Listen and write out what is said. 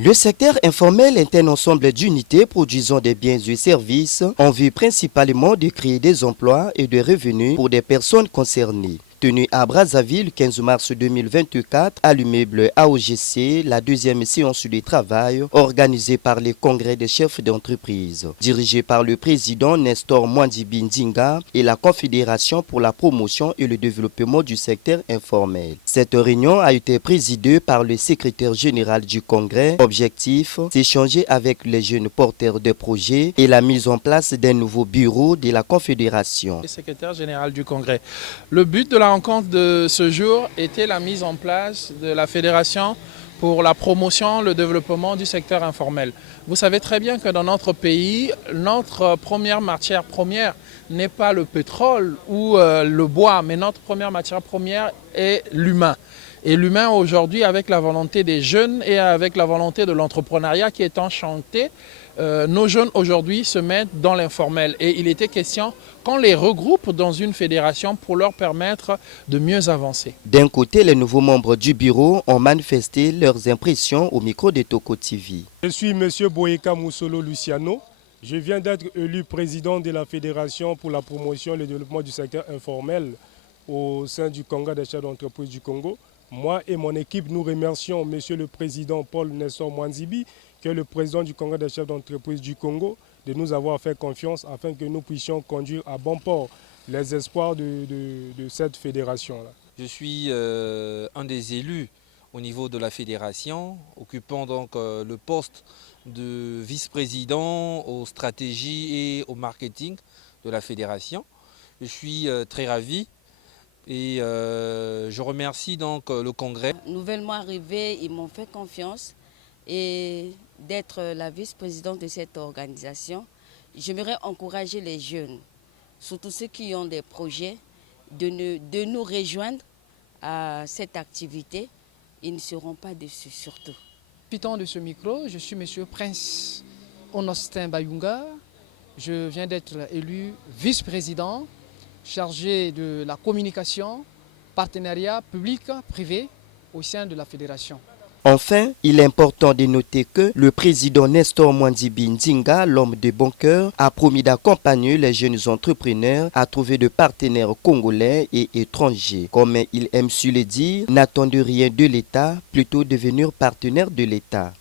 Le secteur informel est un ensemble d'unités produisant des biens et services en vue principalement de créer des emplois et des revenus pour des personnes concernées. Tenu à Brazzaville le 15 mars 2024 à l'immeuble AOGC, la deuxième séance de travail organisée par les congrès des chefs d'entreprise, dirigée par le président Nestor Mwandibi Ndinga et la Confédération pour la promotion et le développement du secteur informel. Cette réunion a été présidée par le secrétaire général du congrès. Objectif, s'échanger avec les jeunes porteurs de projets et la mise en place d'un nouveau bureau de la Confédération. Le secrétaire général du congrès. Le but de la rencontre de ce jour était la mise en place de la Fédération pour la promotion, le développement du secteur informel. Vous savez très bien que dans notre pays, notre première matière première n'est pas le pétrole ou le bois, mais notre première matière première est l'humain. Et l'humain aujourd'hui, avec la volonté des jeunes et avec la volonté de l'entrepreneuriat qui est enchanté, nos jeunes aujourd'hui se mettent dans l'informel. Et il était question qu'on les regroupe dans une fédération pour leur permettre de mieux avancer. D'un côté, les nouveaux membres du bureau ont manifesté leurs impressions au micro de Toko TV. Je suis M. Boyeka Moussolo Luciano. Je viens d'être élu président de la Fédération pour la promotion et le développement du secteur informel au sein du Congrès des chefs d'entreprise du Congo. Moi et mon équipe, nous remercions M. le Président Paul Nestor Mwandibi, qui est le président du Congrès des chefs d'entreprise du Congo, de nous avoir fait confiance afin que nous puissions conduire à bon port les espoirs de cette fédération-là. Je suis un des élus au niveau de la fédération, occupant donc le poste de vice-président aux stratégies et au marketing de la fédération. Je suis très ravi. Et je remercie donc le Congrès. Nouvellement arrivés, ils m'ont fait confiance et d'être la vice-présidente de cette organisation, j'aimerais encourager les jeunes, surtout ceux qui ont des projets, de nous rejoindre à cette activité. Ils ne seront pas déçus surtout. Profitant de ce micro, je suis M. Prince Onostin Bayunga. Je viens d'être élu vice-président chargé de la communication, partenariat public-privé au sein de la fédération. Enfin, il est important de noter que le président Nestor Mwandibi Ndinga, l'homme de bon cœur, a promis d'accompagner les jeunes entrepreneurs à trouver de partenaires congolais et étrangers. Comme il aime se le dire, n'attendez rien de l'État, plutôt devenir partenaire de l'État.